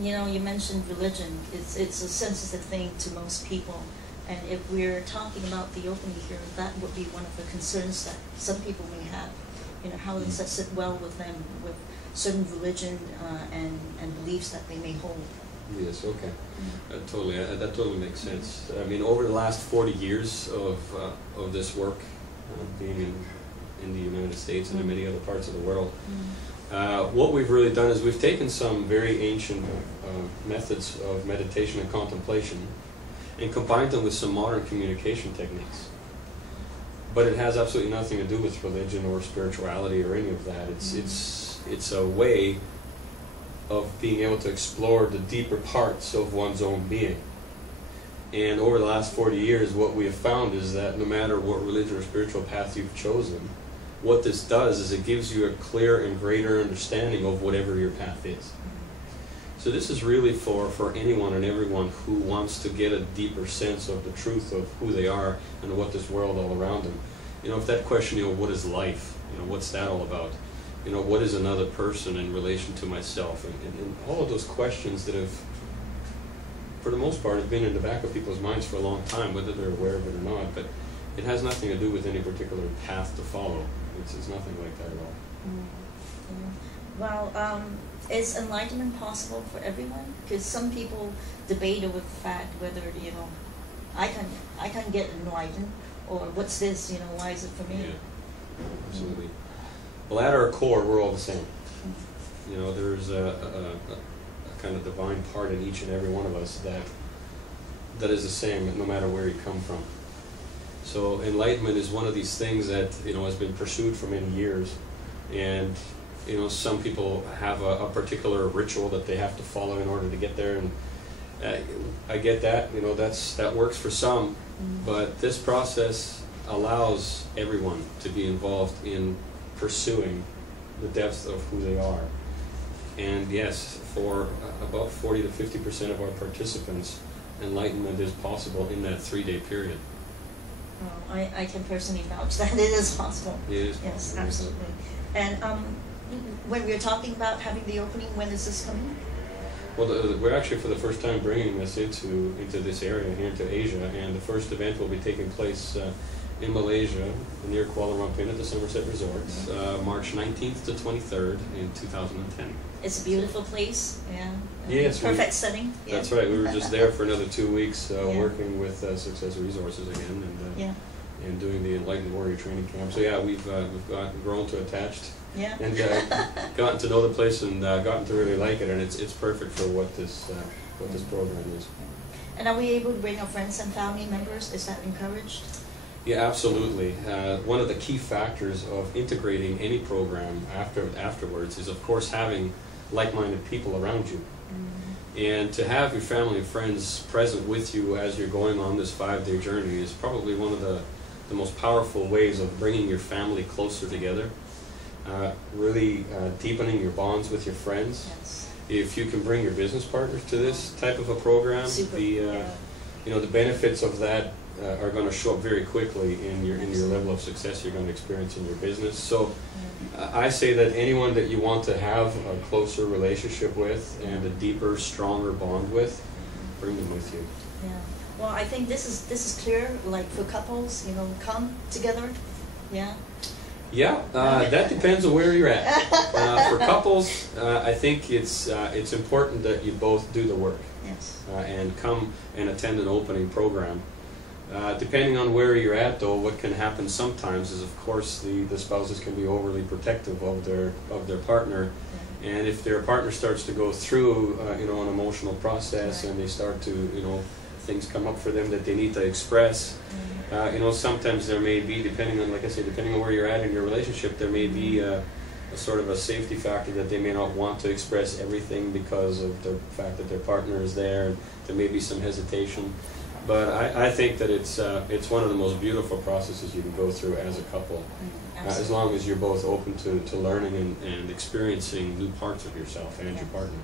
You know, you mentioned religion. It's a sensitive thing to most people. And if we're talking about the opening here, that would be one of the concerns that some people may have. You know, how does that sit well with them, with certain religion and beliefs that they may hold? Yes, okay. Totally, that totally makes sense. I mean, over the last 40 years of this work, being in the United States and in many other parts of the world, what we've really done is we've taken some very ancient methods of meditation and contemplation and combined them with some modern communication techniques. But it has absolutely nothing to do with religion or spirituality or any of that. It's a way of being able to explore the deeper parts of one's own being. And over the last 40 years, what we have found is that no matter what religion or spiritual path you've chosen, what this does is it gives you a clear and greater understanding of whatever your path is. So this is really for anyone and everyone who wants to get a deeper sense of the truth of who they are and what this world all around them. You know, if that question, you know, what is life? You know, what's that all about? You know, what is another person in relation to myself? And all of those questions that have, for the most part, have been in the back of people's minds for a long time, whether they're aware of it or not. But it has nothing to do with any particular path to follow. It's nothing like that at all. Well, is enlightenment possible for everyone? Because some people debate over the fact whether, you know, I can get enlightened, or what's this, you know, why is it for me? Yeah, absolutely. Well, at our core, we're all the same. You know, there's a kind of divine part in each and every one of us that is the same no matter where you come from. So enlightenment is one of these things that, you know, has been pursued for many years. And, you know, some people have a particular ritual that they have to follow in order to get there. And I get that, you know, that works for some. But this process allows everyone to be involved in pursuing the depths of who they are. And yes, for about 40 to 50% of our participants, enlightenment is possible in that 3-day period. Oh, I can personally vouch that it is possible. It is possible. Yes, absolutely. And when we're talking about having the opening, when is this coming? Well, we're actually for the first time bringing this into this area, here into Asia, and the first event will be taking place in Malaysia, near Kuala Lumpur at the Somerset Resorts, March 19th to 23rd in 2010. It's a beautiful place, yeah. Yes, perfect setting. Yeah. That's right. We were just there for another 2 weeks, working with Success Resources again, and doing the Enlightened Warrior Training Camp. So yeah, we've grown to attached, and gotten to know the place and gotten to really like it, and it's perfect for what this program is. And are we able to bring our friends and family members? Is that encouraged? Yeah, absolutely. One of the key factors of integrating any program afterwards is, of course, having like-minded people around you. And to have your family and friends present with you as you're going on this 5-day journey is probably one of the most powerful ways of bringing your family closer together, really deepening your bonds with your friends. Yes. If you can bring your business partners to this type of a program, you know, the benefits of that are going to show up very quickly in your level of success you're going to experience in your business. So I say that anyone that you want to have a closer relationship with and a deeper, stronger bond with, bring them with you. Yeah. Well, I think this is clear. Like for couples, you know, come together. Yeah. Yeah, that depends on where you're at. For couples, I think it's important that you both do the work. Yes. And come and attend an opening program. Depending on where you're at, though, what can happen sometimes is, of course, the spouses can be overly protective of their partner, and if their partner starts to go through, you know, an emotional process, and they start to, you know, things come up for them that they need to express, you know, sometimes there may be, depending on, like I say, depending on where you're at in your relationship, there may be a sort of a safety factor that they may not want to express everything because of the fact that their partner is there, and there may be some hesitation. But I think that it's one of the most beautiful processes you can go through as a couple, as long as you're both open to learning and experiencing new parts of yourself and your partner.